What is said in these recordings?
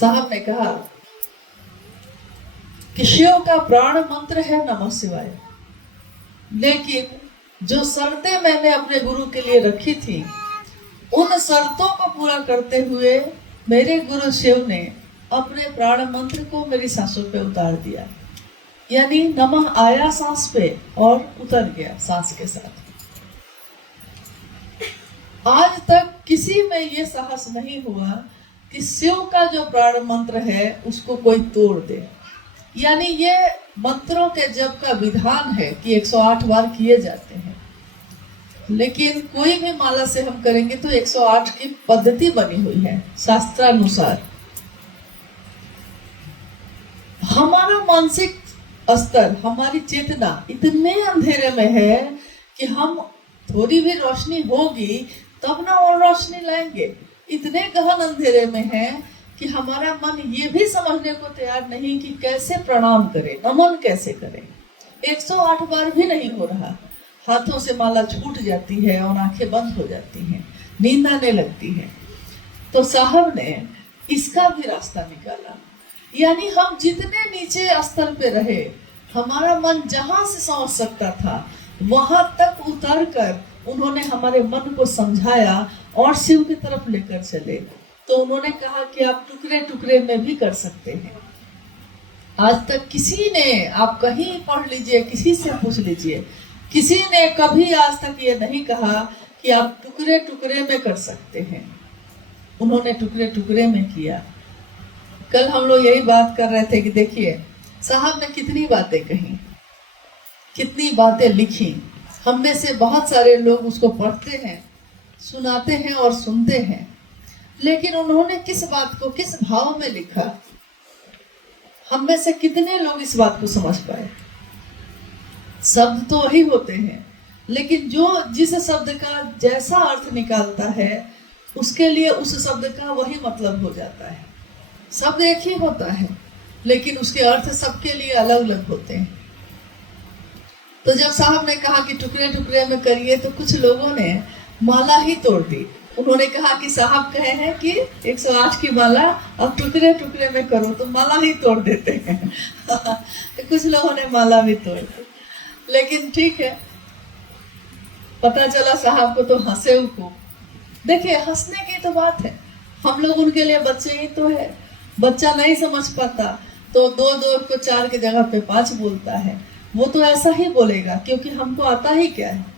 साहब ने कहा कि शिव का प्राण मंत्र है नमः शिवाय, लेकिन जो शर्तें मैंने अपने गुरु के लिए रखी थी उन शर्तों को पूरा करते हुए मेरे गुरु शिव ने अपने प्राण मंत्र को मेरी सांसों पे उतार दिया। यानी नमः आया सांस पे और उतर गया सांस के साथ। आज तक किसी में ये साहस नहीं हुआ कि शिव का जो प्राण मंत्र है उसको कोई तोड़ दे। यानी ये मंत्रों के जप का विधान है कि 108 बार किए जाते हैं, लेकिन कोई भी माला से हम करेंगे तो 108 की पद्धति बनी हुई है शास्त्रानुसार। हमारा मानसिक स्तर, हमारी चेतना इतने अंधेरे में है कि हम थोड़ी भी रोशनी होगी तब ना और रोशनी लाएंगे। इतने गहन अंधेरे में है कि हमारा मन ये भी समझने को तैयार नहीं कि कैसे प्रणाम करें, नमन कैसे करें। 108 बार भी नहीं हो रहा, हाथों से माला छूट जाती है और आंखें बंद हो जाती हैं, नींद आने लगती है। तो साहब ने इसका भी रास्ता निकाला। यानी हम जितने नीचे स्तर पे रहे, हमारा मन जहां से समझ सकता था वहां तक उतर कर उन्होंने हमारे मन को समझाया और शिव की तरफ लेकर चले। तो उन्होंने कहा कि आप टुकड़े टुकड़े में भी कर सकते हैं। आज तक किसी ने, आप कहीं पढ़ लीजिए, किसी से पूछ लीजिए, किसी ने कभी आज तक ये नहीं कहा कि आप टुकड़े टुकड़े में कर सकते हैं। उन्होंने टुकड़े टुकड़े में किया। कल हम लोग यही बात कर रहे थे कि देखिए साहब ने कितनी बातें कही, कितनी बातें लिखी। हम में से बहुत सारे लोग उसको पढ़ते हैं, सुनाते हैं और सुनते हैं, लेकिन उन्होंने किस बात को किस भाव में लिखा, हम में से कितने लोग इस बात को समझ पाए। शब्द तो वही होते हैं, लेकिन जो जिस शब्द का जैसा अर्थ निकालता है उसके लिए उस शब्द का वही मतलब हो जाता है। शब्द एक ही होता है लेकिन उसके अर्थ सबके लिए अलग अलग होते हैं। तो जब साहब ने कहा कि टुकड़े टुकड़े में करिए तो कुछ लोगों ने माला ही तोड़ दी। उन्होंने कहा कि साहब कहे हैं कि 108 की माला अब टुकड़े टुकड़े में करो, तो माला ही तोड़ देते हैं। तो कुछ लोगों ने माला भी तोड़ दी, लेकिन ठीक है, पता चला साहब को तो हंसे उनको। देखिए हंसने की तो बात है, हम लोग उनके लिए बच्चे ही तो है। बच्चा नहीं समझ पाता तो 2 को 4 की जगह पे 5 बोलता है, वो तो ऐसा ही बोलेगा क्योंकि हमको आता ही क्या है।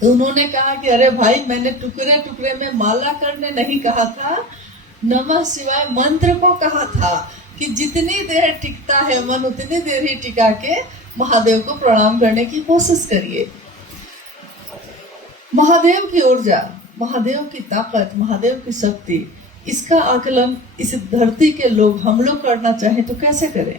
तो उन्होंने कहा कि अरे भाई, मैंने टुकड़े टुकड़े में माला करने नहीं कहा था, नमः शिवाय मंत्र को कहा था कि जितनी देर टिकता है मन उतनी देर ही टिका के महादेव को प्रणाम करने की कोशिश करिए। महादेव की ऊर्जा, महादेव की ताकत, महादेव की शक्ति, इसका आकलन इस धरती के लोग, हम लोग करना चाहें तो कैसे करें?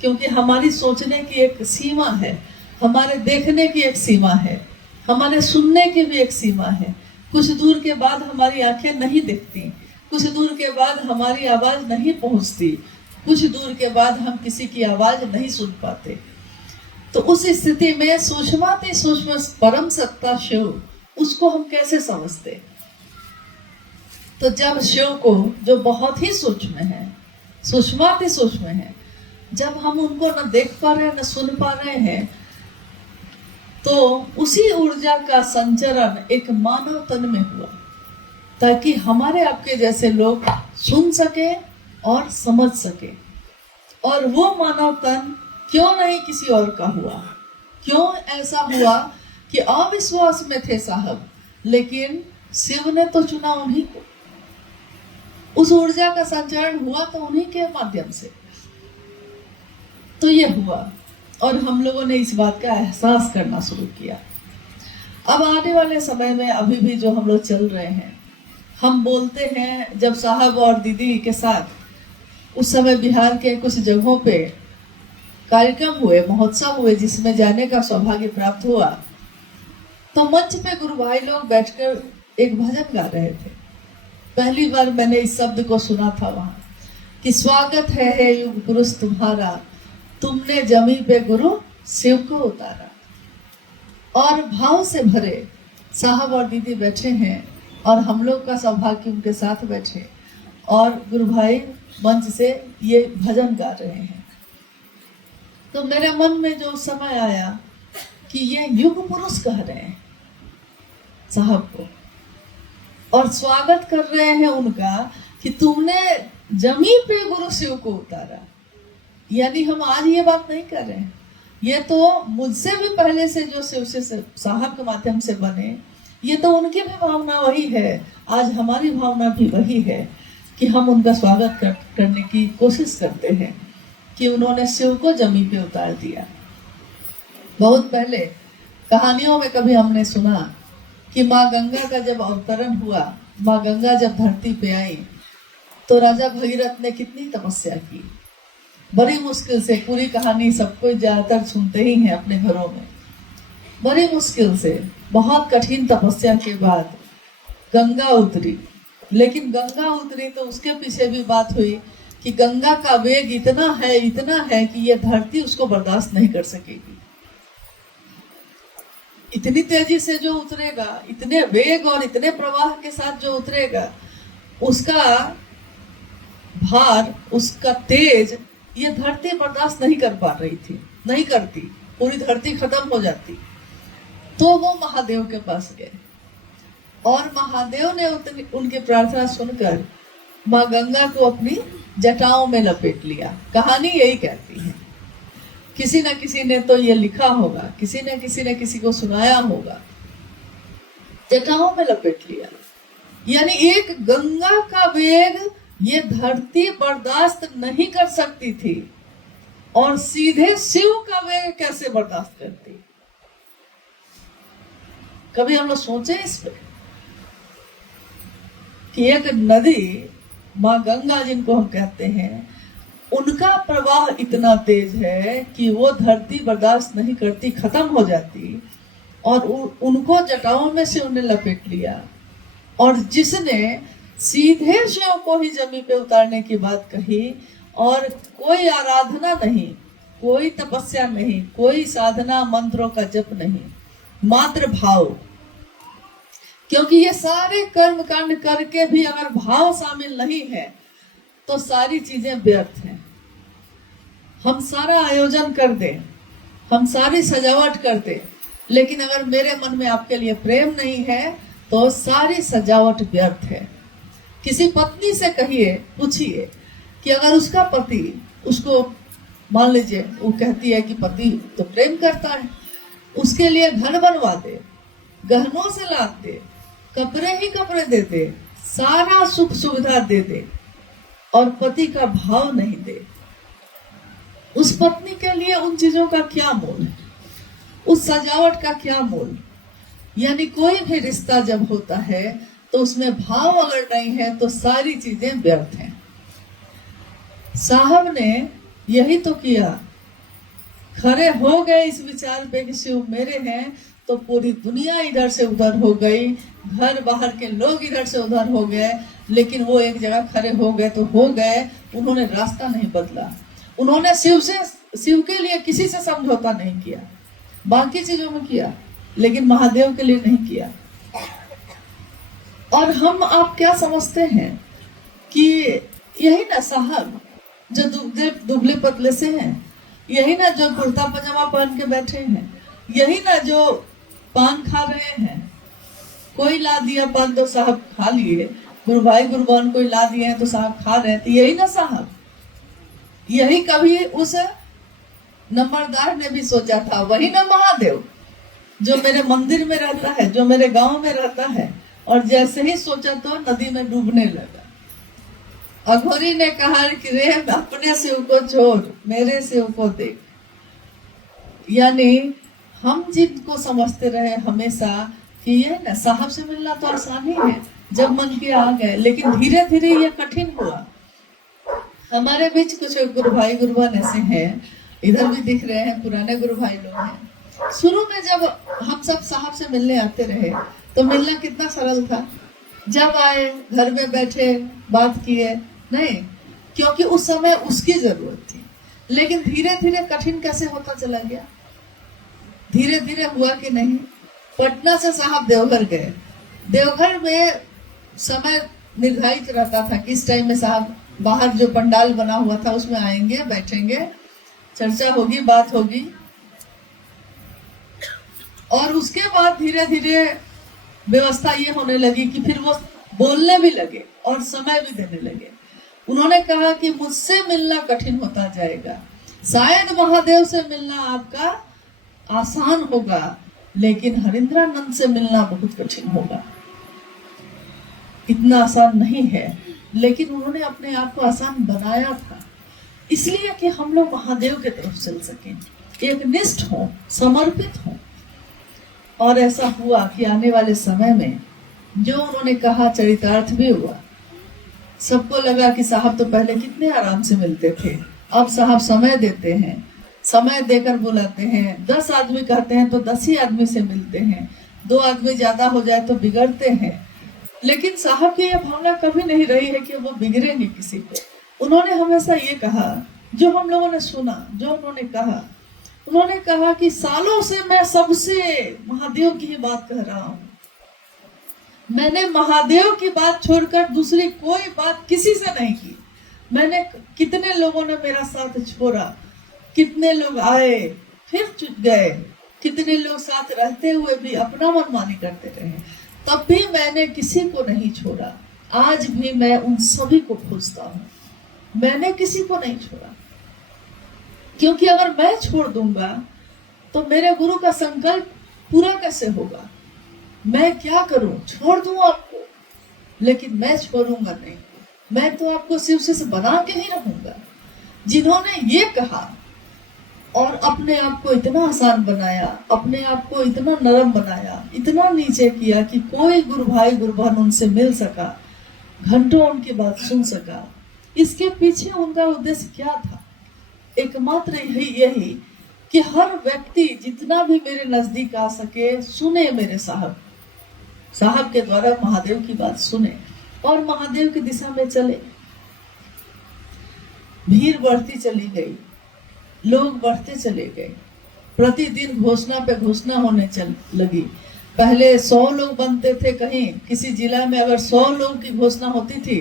क्योंकि हमारी सोचने की एक सीमा है, हमारे देखने की एक सीमा है, हमारे सुनने की भी एक सीमा है। कुछ दूर के बाद हमारी आंखें नहीं दिखती, कुछ दूर के बाद हमारी आवाज नहीं पहुंचती, कुछ दूर के बाद हम किसी की आवाज नहीं सुन पाते। तो उस स्थिति में सूक्ष्माति सूक्ष्म परम सत्ता शिव, उसको हम कैसे समझते? तो जब शिव को, जो बहुत ही सूक्ष्म है, सूक्ष्माति सूक्ष्म है, जब हम उनको न देख पा रहे हैं न सुन पा रहे हैं, तो उसी ऊर्जा का संचरण एक मानव तन में हुआ ताकि हमारे आपके जैसे लोग सुन सके और समझ सके। और वो मानव तन क्यों नहीं किसी और का हुआ? क्यों ऐसा हुआ कि अविश्वास में थे साहब, लेकिन शिव ने तो चुना उन्हीं को। उस ऊर्जा का संचरण हुआ तो उन्हीं के माध्यम से। तो ये हुआ और हम लोगों ने इस बात का एहसास करना शुरू किया। अब आने वाले समय में अभी भी जो हम लोग चल रहे हैं, हम बोलते हैं, जब साहब और दीदी के साथ उस समय बिहार के कुछ जगहों पे कार्यक्रम हुए, महोत्सव हुए, जिसमें जाने का सौभाग्य प्राप्त हुआ, तो मंच पे गुरु भाई लोग बैठकर एक भजन गा रहे थे। पहली बार मैंने इस शब्द को सुना था वहां कि स्वागत है युग पुरुष तुम्हारा, तुमने जमी पे गुरु शिव को उतारा। और भाव से भरे साहब और दीदी बैठे हैं और हम लोग का सौभाग्य उनके साथ बैठे। और गुरु भाई मंच से ये भजन गा रहे हैं। तो मेरे मन में जो समय आया कि ये युग पुरुष कह रहे हैं साहब को, और स्वागत कर रहे हैं उनका कि तुमने जमीन पे गुरु शिव को उतारा। यानी हम आज ये बात नहीं कर रहे हैं, ये तो मुझसे भी पहले से जो शिव से साहब के माध्यम से बने, ये तो उनकी भी भावना वही है, आज हमारी भावना भी वही है कि हम उनका स्वागत करने की कोशिश करते हैं कि उन्होंने शिव को जमीन पे उतार दिया। बहुत पहले कहानियों में कभी हमने सुना कि माँ गंगा का जब अवतरण हुआ, माँ गंगा जब धरती पे आई तो राजा भगीरथ ने कितनी तपस्या की, बड़ी मुश्किल से। पूरी कहानी सबको ज्यादातर सुनते ही हैं अपने घरों में। बड़ी मुश्किल से, बहुत कठिन तपस्या के बाद गंगा उतरी। लेकिन गंगा उतरी तो उसके पीछे भी बात हुई कि गंगा का वेग इतना है कि ये धरती उसको बर्दाश्त नहीं कर सकेगी। इतनी तेजी से जो उतरेगा, इतने वेग और इतने प्रवाह के साथ जो उतरेगा, उसका भार, उसका तेज ये धरती बर्दाश्त नहीं कर पा रही थी, नहीं करती, पूरी धरती खत्म हो जाती। तो वो महादेव के पास गए और महादेव ने उनकी प्रार्थना सुनकर माँ गंगा को अपनी जटाओं में लपेट लिया। कहानी यही कहती है, किसी न किसी ने तो ये लिखा होगा, किसी ने किसी को सुनाया होगा। जटाओं में लपेट लिया, यानी एक गंगा का वेग ये धरती बर्दाश्त नहीं कर सकती थी, और सीधे शिव का वेग कैसे बर्दाश्त करती। कभी हम लोग सोचे इस पे कि एक नदी माँ गंगा जिनको हम कहते हैं, उनका प्रवाह इतना तेज है कि वो धरती बर्दाश्त नहीं करती, खत्म हो जाती, और उनको जटाओं में से उन्हें लपेट लिया। और जिसने सीधे शिव को ही जमीन पे उतारने की बात कही, और कोई आराधना नहीं, कोई तपस्या नहीं, कोई साधना मंत्रों का जप नहीं, मात्र भाव। क्योंकि ये सारे कर्म कांड करके भी अगर भाव शामिल नहीं है तो सारी चीजें व्यर्थ हैं। हम सारा आयोजन कर दें, हम सारी सजावट कर दें, लेकिन अगर मेरे मन में आपके लिए प्रेम नहीं है तो सारी सजावट व्यर्थ है। किसी पत्नी से कहिए, पूछिए कि अगर उसका पति उसको, मान लीजिए वो कहती है कि पति तो प्रेम करता है, उसके लिए घर बनवा दे, गहनों से लाद दे, कपड़े ही कपड़े दे दे, सारा सुख सुविधा दे दे, और पति का भाव नहीं दे, उस पत्नी के लिए उन चीजों का क्या मोल है, उस सजावट का क्या मोल। यानी कोई भी रिश्ता जब होता है तो उसमें भाव अगर नहीं है तो सारी चीजें व्यर्थ हैं। साहब ने यही तो किया, खड़े हो गए इस विचार पे कि शिव मेरे हैं, तो पूरी दुनिया इधर से उधर हो गई, घर बाहर के लोग इधर से उधर हो गए, लेकिन वो एक जगह खड़े हो गए तो हो गए। उन्होंने रास्ता नहीं बदला, उन्होंने शिव के लिए किसी से समझौता नहीं किया, बाकी चीजों में किया, लेकिन महादेव के लिए नहीं किया। और हम आप क्या समझते हैं कि यही ना साहब जो दुबले पतले से हैं, यही ना जो कुर्ता पजामा पहन के बैठे हैं, यही ना जो पान खा रहे हैं। कोई ला दिया पान तो साहब खा लिए, गुरु भाई गुरु बहन कोई ला दिए हैं तो साहब खा रहे हैं, तो यही ना साहब। यही कभी उस नंबरदार ने भी सोचा था, वही ना महादेव जो मेरे मंदिर में रहता है, जो मेरे गांव में रहता है। और जैसे ही सोचा तो नदी में डूबने लगा। अघोरी ने कहा कि रे अपने शिव को छोड़, मेरे शिव को देख। यानी हम जिनको समझते रहे हमेशा कि ये ना साहब से मिलना तो आसान ही है, जब मन के आ गए, लेकिन धीरे धीरे ये कठिन हुआ। हमारे बीच कुछ गुरु भाई गुरु बहन ऐसे हैं, इधर भी दिख रहे हैं, पुराने गुरु भाई लोग हैं। शुरू में जब हम सब साहब से मिलने आते रहे तो मिलना कितना सरल था, जब आए घर में बैठे बात किए, नहीं, क्योंकि उस समय उसकी जरूरत थी। लेकिन धीरे धीरे कठिन कैसे होता चला गया, धीरे धीरे हुआ कि नहीं। पटना से साहब देवघर गए, देवघर में समय निर्धारित रहता था कि इस टाइम में साहब बाहर जो पंडाल बना हुआ था उसमें आएंगे, बैठेंगे, चर्चा होगी, बात होगी। और उसके बाद धीरे धीरे व्यवस्था ये होने लगी कि फिर वो बोलने भी लगे और समय भी देने लगे। उन्होंने कहा कि मुझसे मिलना कठिन होता जाएगा, शायद महादेव से मिलना आपका आसान होगा, लेकिन हरिंद्रानंद से मिलना बहुत कठिन होगा। इतना आसान नहीं है, लेकिन उन्होंने अपने आप को आसान बनाया था इसलिए कि हम लोग महादेव की तरफ चल सकें, एक निष्ठ हो, समर्पित हो। और ऐसा हुआ कि आने वाले समय में जो उन्होंने कहा चरितार्थ भी हुआ। सबको लगा कि साहब तो पहले कितने आराम से मिलते थे, अब साहब समय देते हैं, समय देकर बुलाते हैं। 10 आदमी कहते हैं तो 10 ही आदमी से मिलते हैं, 2 आदमी ज्यादा हो जाए तो बिगड़ते हैं। लेकिन साहब की यह भावना कभी नहीं रही है कि वो बिगड़ेंगे किसी पे। उन्होंने हमेशा ये कहा, जो हम लोगों ने सुना, जो उन्होंने कहा कि सालों से मैं सबसे महादेव की ही बात कह रहा हूँ। मैंने महादेव की बात छोड़कर दूसरी कोई बात किसी से नहीं की। मैंने कितने लोगों ने मेरा साथ छोड़ा, कितने लोग आए फिर चुप गए, कितने लोग साथ रहते हुए भी अपना मनमानी करते रहे, तब भी मैंने किसी को नहीं छोड़ा। आज भी मैं उन सभी को खोजता हूँ, मैंने किसी को नहीं छोड़ा। क्योंकि अगर मैं छोड़ दूंगा तो मेरे गुरु का संकल्प पूरा कैसे होगा। मैं क्या करूं, छोड़ दूं आपको, लेकिन मैं छोड़ूंगा नहीं। मैं तो आपको शिव से बना के ही रहूंगा। जिन्होंने ये कहा और अपने आप को इतना आसान बनाया, अपने आप को इतना नरम बनाया, इतना नीचे किया कि कोई गुरु भाई गुरु बहन उनसे मिल सका, घंटों उनकी बात सुन सका, इसके पीछे उनका उद्देश्य क्या था? एकमात्र यही कि हर व्यक्ति जितना भी मेरे नजदीक आ सके सुने, मेरे साहब के द्वारा महादेव की बात सुने और महादेव की दिशा में चले। भीड़ बढ़ती चली गई, लोग बढ़ते चले गए, प्रतिदिन घोषणा पे घोषणा होने लगी। पहले 100 लोग बनते थे, कहीं किसी जिला में अगर 100 लोग की घोषणा होती थी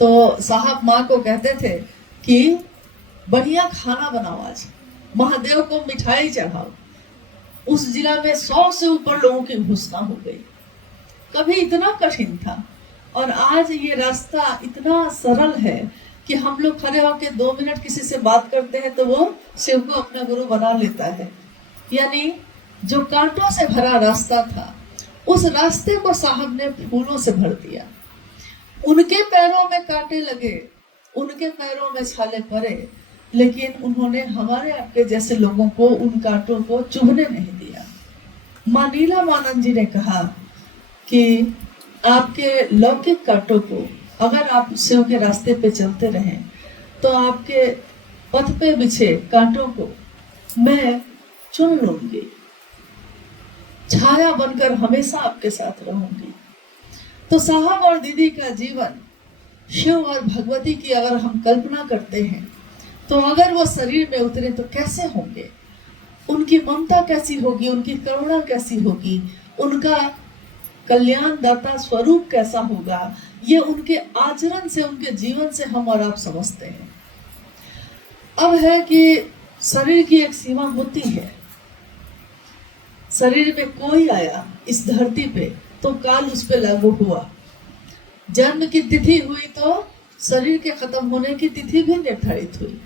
तो साहब माँ को कहते थे कि बढ़िया खाना बनाओ, आज महादेव को मिठाई चढ़ाओ। उस जिला में 100 से ऊपर लोगों की घोषणा हो गई। कभी इतना कठिन था और आज ये रास्ता इतना सरल है कि हम लोग खड़े होकर 2 मिनट किसी से बात करते हैं तो वो शिव को अपना गुरु बना लेता है। यानी जो कांटों से भरा रास्ता था, उस रास्ते को साहब ने फूलों से भर दिया। उनके पैरों में कांटे लगे, उनके पैरों में छाले पड़े, लेकिन उन्होंने हमारे आपके जैसे लोगों को उन कांटों को चुभने नहीं दिया। मां नीलामानंद जी ने कहा कि आपके लौकिक कांटों को अगर आप शिव के रास्ते पे चलते रहें तो आपके पथ पे बिछे कांटों को मैं चुन लूंगी, छाया बनकर हमेशा आपके साथ रहूंगी। तो साहब और दीदी का जीवन शिव और भगवती की अगर हम कल्पना करते हैं तो अगर वो शरीर में उतरे तो कैसे होंगे, उनकी ममता कैसी होगी, उनकी करुणा कैसी होगी, उनका कल्याणदाता स्वरूप कैसा होगा, ये उनके आचरण से, उनके जीवन से हम और आप समझते हैं। अब है कि शरीर की एक सीमा होती है। शरीर में कोई आया इस धरती पे तो काल उस पे लागू हुआ। जन्म की तिथि हुई तो शरीर के खत्म होने की तिथि भी निर्धारित हुई।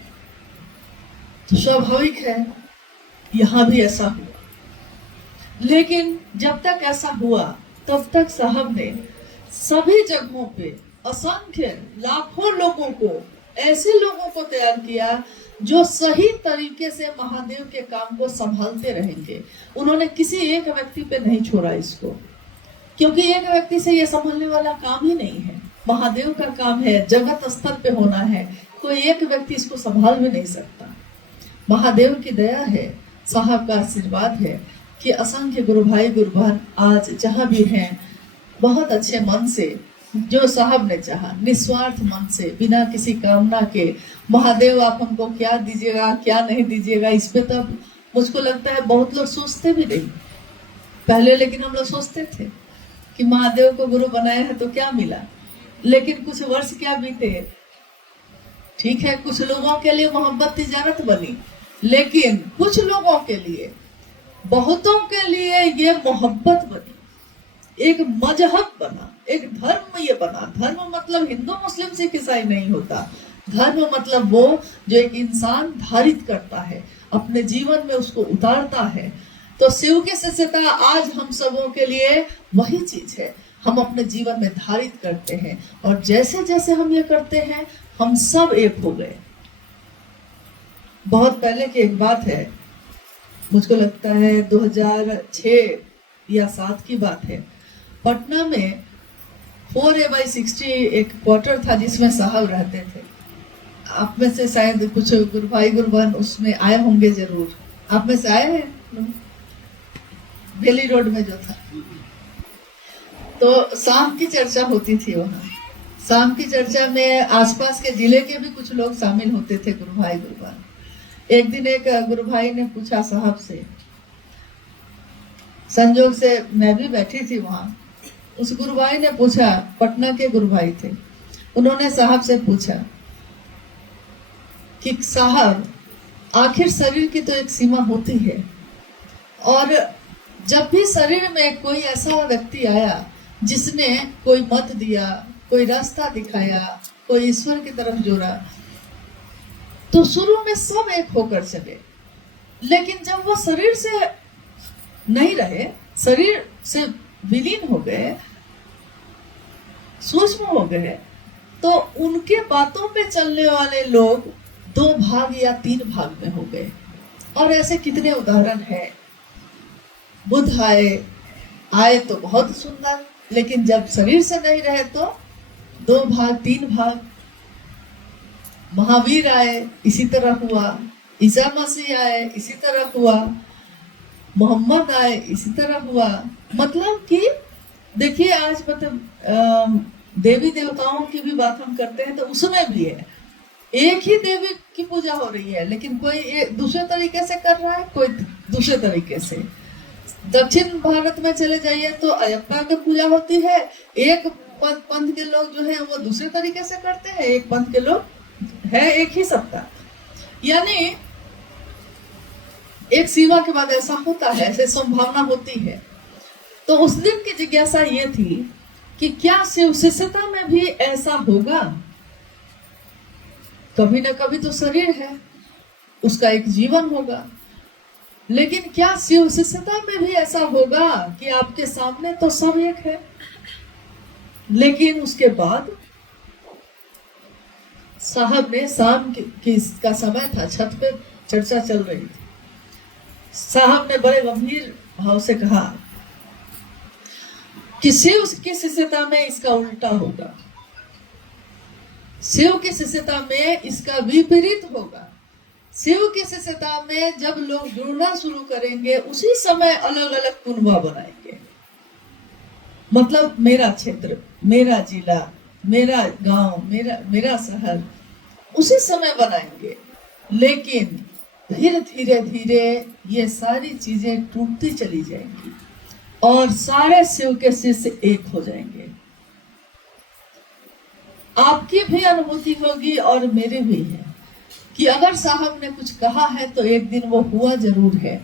तो स्वाभाविक है यहाँ भी ऐसा हुआ। लेकिन जब तक ऐसा हुआ तब तक साहब ने सभी जगहों पे असंख्य लाखों लोगों को, ऐसे लोगों को तैयार किया जो सही तरीके से महादेव के काम को संभालते रहेंगे। उन्होंने किसी एक व्यक्ति पे नहीं छोड़ा इसको, क्योंकि एक व्यक्ति से ये संभालने वाला काम ही नहीं है। महादेव का काम है, जगत स्तर पे होना है, कोई एक व्यक्ति इसको संभाल भी नहीं सकता। महादेव की दया है, साहब का आशीर्वाद है कि असंख्य गुरु भाई गुरु बहन आज जहाँ भी हैं बहुत अच्छे मन से, जो साहब ने चाहा, निस्वार्थ मन से, बिना किसी कामना के, महादेव आप हमको क्या दीजिएगा क्या नहीं दीजिएगा, इस पे तो मुझको लगता है बहुत लोग सोचते भी नहीं पहले। लेकिन हम लोग सोचते थे कि महादेव को गुरु बनाया है तो क्या मिला, लेकिन कुछ वर्ष क्या बीते, ठीक है, कुछ लोगों के लिए मोहब्बत तिजारत बनी, लेकिन कुछ लोगों के लिए, बहुतों के लिए ये मोहब्बत बनी, एक मजहब बना, एक धर्म ये बना। धर्म मतलब हिंदू मुस्लिम सिख ईसाई नहीं होता। धर्म मतलब वो जो एक इंसान धारित करता है, अपने जीवन में उसको उतारता है। तो शिव की शिष्यता आज हम सबों के लिए वही चीज है, हम अपने जीवन में धारित करते हैं, और जैसे जैसे हम ये करते हैं हम सब एक हो गए। बहुत पहले की एक बात है, मुझको लगता है 2006 या 7 की बात है। पटना में 4A/60 एक क्वार्टर था जिसमें साहब रहते थे। आप में से शायद कुछ गुरु भाई गुरु बहन उसमें आए होंगे जरूर। आप में से आए हैं? बेली रोड में जो था, तो शाम की चर्चा होती थी वहाँ। शाम की चर्चा में आसपास के जिले के भी कुछ लोग शामिल होते थे, गुरु भाई गुरु बहन। एक दिन एक गुरु भाई ने पूछा साहब से, संजोग से मैं भी बैठी थी वहां। उस गुरु भाई ने पूछा, पटना के गुरु भाई थे, उन्होंने साहब से पूछा कि साहब आखिर शरीर की तो एक सीमा होती है, और जब भी शरीर में कोई ऐसा व्यक्ति आया जिसने कोई मत दिया, कोई रास्ता दिखाया, कोई ईश्वर की तरफ जोड़ा, तो शुरू में सब एक होकर चले, लेकिन जब वो शरीर से नहीं रहे, शरीर से विलीन हो गए, सूक्ष्म हो गए, तो उनके बातों पे चलने वाले लोग 2 भाग या 3 भाग में हो गए। और ऐसे कितने उदाहरण हैं। बुद्ध आए तो बहुत सुंदर, लेकिन जब शरीर से नहीं रहे तो 2 भाग 3 भाग। महावीर आए, इसी तरह हुआ। ईसा मसीह आए, इसी तरह हुआ। मोहम्मद आए, इसी तरह हुआ। मतलब कि देखिए, आज मतलब देवी देवताओं की भी बात हम करते हैं तो उसमें भी है, एक ही देवी की पूजा हो रही है, लेकिन कोई दूसरे तरीके से कर रहा है, कोई दूसरे तरीके से। दक्षिण भारत में चले जाइए तो अयप्पा की पूजा होती है, एक पंथ के लोग जो है वो दूसरे तरीके से करते हैं, एक पंथ के लोग है एक ही सत्ता। यानी एक सीमा के बाद ऐसा होता है, ऐसे संभावना होती है। तो उस दिन की जिज्ञासा ये थी कि क्या शिव शिष्यता में भी ऐसा होगा? कभी ना कभी तो शरीर है, उसका एक जीवन होगा, लेकिन क्या शिव शिष्यता में भी ऐसा होगा कि आपके सामने तो सब एक है, लेकिन उसके बाद साहब ने शाम का समय था, छत पे चर्चा चल रही थी। साहब ने बड़े गंभीर भाव से कहा कि शिव की शिष्यता में इसका उल्टा होगा, शिव की शिष्यता में इसका विपरीत होगा। शिव की शिष्यता में जब लोग जुड़ना शुरू करेंगे, उसी समय अलग अलग कुनबा बनाएंगे। मतलब मेरा क्षेत्र, मेरा जिला, मेरा गांव, मेरा शहर, उसी समय बनाएंगे। लेकिन धीरे धीरे धीरे ये सारी चीजें टूटती चली जाएंगी और सारे शिव के शिष्य एक हो जाएंगे। आपकी भी अनुभूति होगी और मेरी भी है कि अगर साहब ने कुछ कहा है तो एक दिन वो हुआ जरूर है।